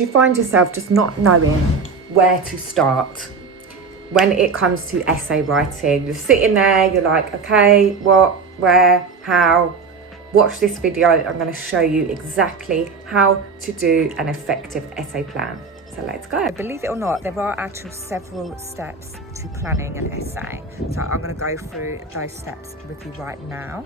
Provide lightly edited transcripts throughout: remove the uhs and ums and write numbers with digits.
Do you find yourself just not knowing where to start when it comes to essay writing? You're sitting there, you're like, okay, what, where, how? Watch this video. I'm going to show you exactly how to do an effective essay plan. So let's go. Believe it or not, there are actually several steps to planning an essay. So I'm going to go through those steps with you right now.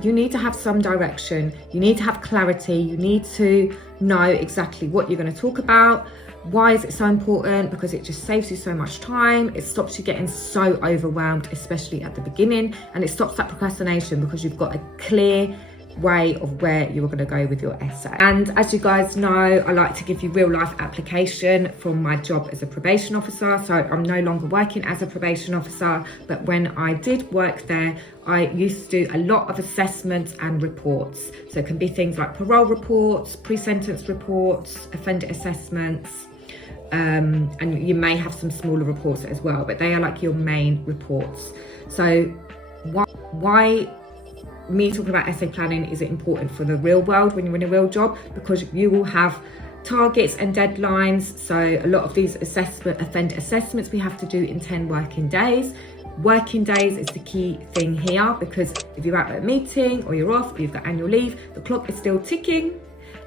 You need to have some direction. You need to have clarity. You need to know exactly what you're going to talk about. Why is it so important? Because it just saves you so much time. It stops you getting so overwhelmed, especially at the beginning. And it stops that procrastination because you've got a clear way of where you're going to go with your essay. And as you guys know, I like to give you real life application from my job as a probation officer. So I'm no longer working as a probation officer, but when I did work there, I used to do a lot of assessments and reports. So it can be things like parole reports, pre-sentence reports, offender assessments, and you may have some smaller reports as well, but they are like your main reports. So why me talking about essay planning is it important for the real world when you're in a real job? Because you will have targets and deadlines. So a lot of these offender assessments we have to do in 10 working days. Working days is the key thing here, because if you're out at a meeting or you're off or you've got annual leave, the clock is still ticking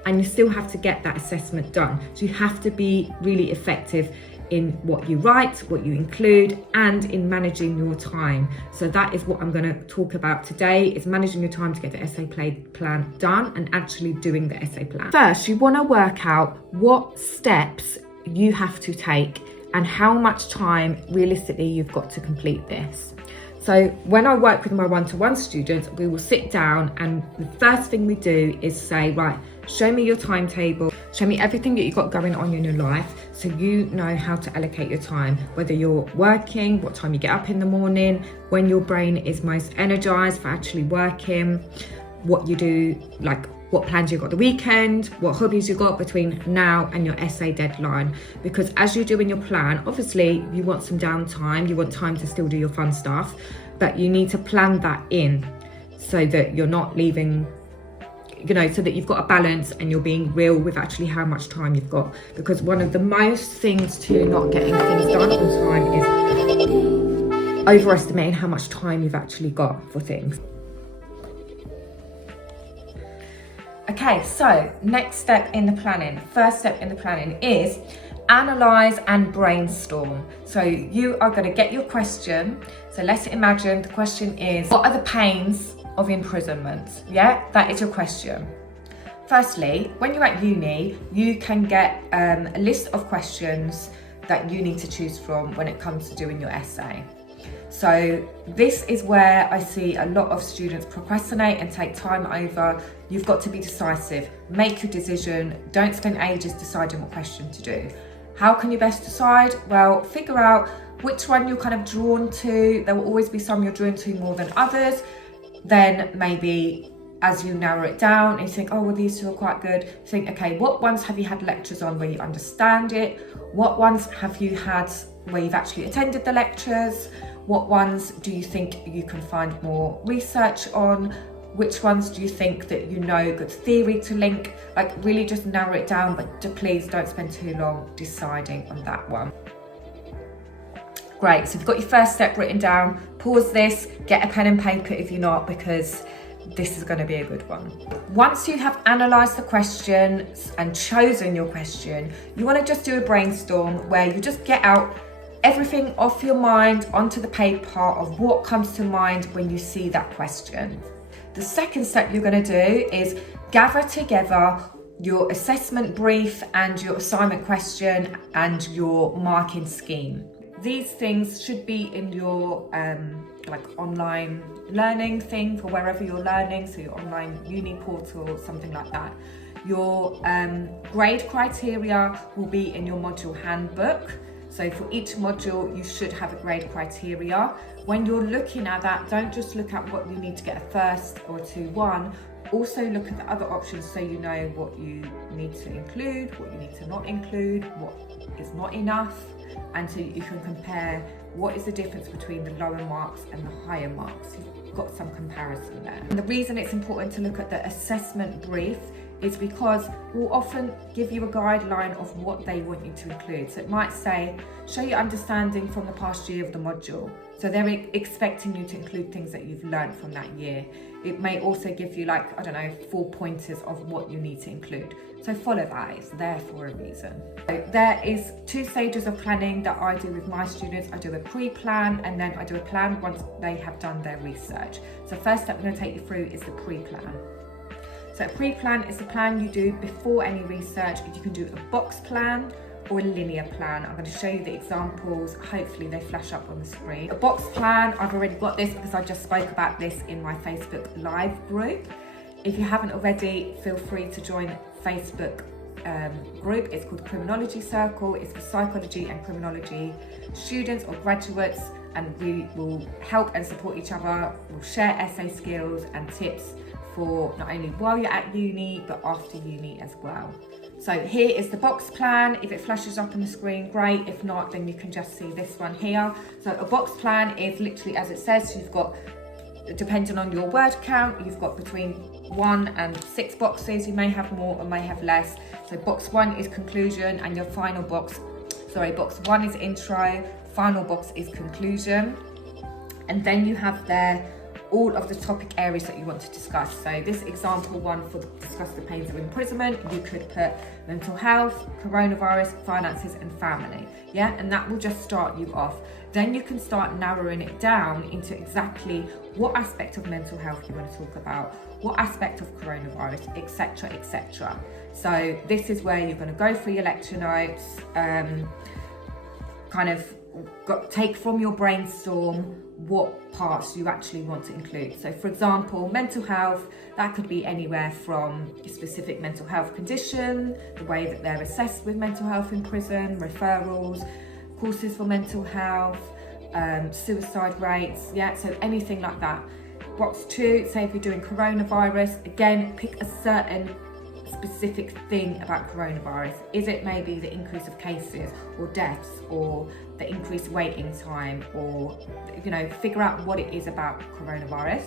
and you still have to get that assessment done. So you have to be really effective in what you write, what you include, and in managing your time. So that is what I'm going to talk about today, is managing your time to get the essay plan done and actually doing the essay plan. First, you want to work out what steps you have to take and how much time realistically you've got to complete this. So when I work with my one-to-one students, we will sit down and the first thing we do is say, right, show me your timetable, show me everything that you've got going on in your life so you know how to allocate your time, whether you're working, what time you get up in the morning, when your brain is most energized for actually working, what you do, like what plans you've got the weekend, what hobbies you've got between now and your essay deadline. Because as you're doing your plan, obviously you want some downtime, you want time to still do your fun stuff, but you need to plan that in so that you're not leaving, so that you've got a balance and you're being real with actually how much time you've got. Because one of the most things to not getting things done on time is overestimating how much time you've actually got for things. Okay, so next step in the planning, first step in the planning is analyze and brainstorm. So you are going to get your question. So let's imagine the question is, what are the pains of imprisonment? Yeah, that is your question. Firstly, when you're at uni, you can get a list of questions that you need to choose from when it comes to doing your essay. So this is where I see a lot of students procrastinate and take time over. You've got to be decisive, make your decision, don't spend ages deciding what question to do. How can you best decide? Well, figure out which one you're kind of drawn to. There will always be some you're drawn to more than others. Then maybe as you narrow it down and you think, oh, well, these two are quite good, think, okay, what ones have you had lectures on where you understand it? What ones have you had where you've actually attended the lectures? What ones do you think you can find more research on? Which ones do you think that you know good theory to link? Like really just narrow it down, but please don't spend too long deciding on that one. Great, so you've got your first step written down. Pause this, get a pen and paper if you're not, because this is going to be a good one. Once you have analysed the questions and chosen your question, you want to just do a brainstorm where you just get out everything off your mind onto the paper of what comes to mind when you see that question. The second step you're going to do is gather together your assessment brief and your assignment question and your marking scheme. These things should be in your online learning thing for wherever you're learning, so your online uni portal, something like that. Your grade criteria will be in your module handbook. So for each module, you should have a grade criteria. When you're looking at that, don't just look at what you need to get a first or 2-1. Also look at the other options so you know what you need to include, what you need to not include, what is not enough, and so you can compare what is the difference between the lower marks and the higher marks. You've got some comparison there. And the reason it's important to look at the assessment brief is because we'll often give you a guideline of what they want you to include. So it might say, show your understanding from the past year of the module. So they're expecting you to include things that you've learned from that year. It may also give you, like, I don't know, 4 pointers of what you need to include. So follow that, it's there for a reason. So there is 2 stages of planning that I do with my students. I do a pre-plan and then I do a plan once they have done their research. So first step I'm going to take you through is the pre-plan. So a pre-plan is the plan you do before any research. You can do a box plan or a linear plan. I'm going to show you the examples. Hopefully they flash up on the screen. A box plan, I've already got this because I just spoke about this in my Facebook Live group. If you haven't already, feel free to join the Facebook group. It's called Criminology Circle. It's for psychology and criminology students or graduates, and we will help and support each other. We'll share essay skills and tips for not only while you're at uni, but after uni as well. So here is the box plan. If it flashes up on the screen, great. If not, then you can just see this one here. So a box plan is literally as it says. So you've got, depending on your word count, you've got between 1 and 6 boxes. You may have more or may have less. So box 1 is conclusion, and your final box, box 1 is intro, final box is conclusion. And then you have there all of the topic areas that you want to discuss. So this example one for discuss the pains of imprisonment, you could put mental health, coronavirus, finances and family. Yeah, and that will just start you off. Then you can start narrowing it down into exactly what aspect of mental health you want to talk about, what aspect of coronavirus, etc, etc. So this is where you're going to go through your lecture notes, take from your brainstorm what parts you actually want to include. So for example, mental health, that could be anywhere from a specific mental health condition, the way that they're assessed with mental health in prison, referrals, courses for mental health, suicide rates, yeah, so anything like that. Box 2, say if you're doing coronavirus, again, pick a certain specific thing about coronavirus. Is it maybe the increase of cases or deaths or the increased waiting time, or figure out what it is about coronavirus.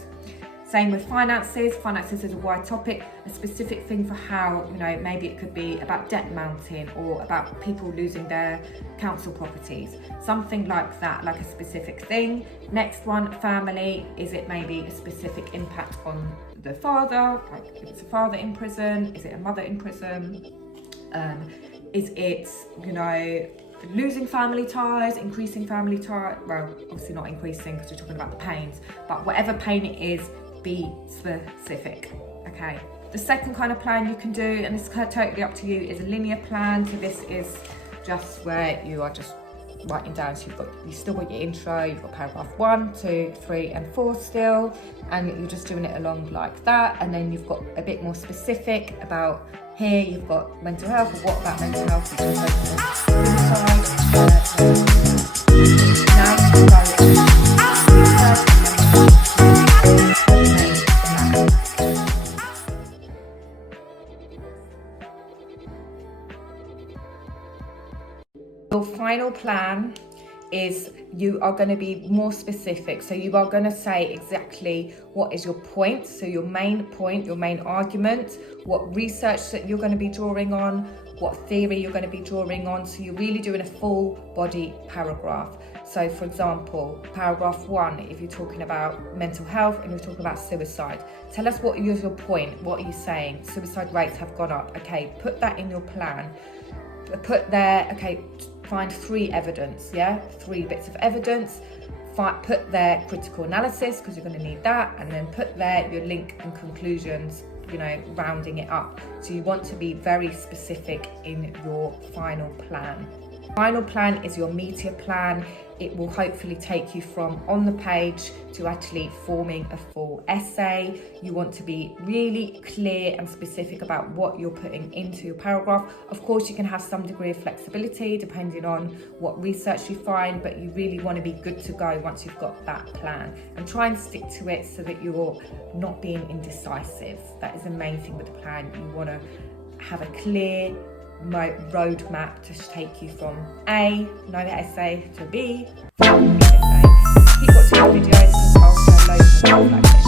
Same with finances. Finances is a wide topic, a specific thing for how, maybe it could be about debt mounting or about people losing their council properties, something like that, like a specific thing. Next one, family. Is it maybe a specific impact on the father, like if it's a father in prison? Is it a mother in prison? Is it, losing family ties, increasing family ties? Well, obviously not increasing because we're talking about the pains, but whatever pain it is, be specific, okay? The second kind of plan you can do, and this is totally up to you, is a linear plan. So this is just where you are just writing down. So you've still got your intro, you've got paragraph 1, 2, 3 and 4 still, and you're just doing it along like that. And then you've got a bit more specific about, here you've got mental health, or what about mental health, you can focus on Your final plan is you are going to be more specific. So you are going to say exactly what is your point. So your main point, your main argument, what research that you're going to be drawing on, what theory you're going to be drawing on. So you're really doing a full body paragraph. So for example, paragraph 1, if you're talking about mental health and you're talking about suicide, tell us what is your point. What are you saying? Suicide rates have gone up. Okay, put that in your plan. Put there, okay, find 3 evidence, yeah? 3 bits of evidence. Put there critical analysis, because you're going to need that, and then put there your link and conclusions, rounding it up. So you want to be very specific in your final plan. Final plan is your meteor plan. It will hopefully take you from on the page to actually forming a full essay. You want to be really clear and specific about what you're putting into your paragraph. Of course, you can have some degree of flexibility depending on what research you find, but you really want to be good to go once you've got that plan, and try and stick to it so that you're not being indecisive. That is the main thing with the plan. You want to have a clear roadmap to take you from A, no essay, to B, from essay. Keep watching the videos because I'll share loads more about this.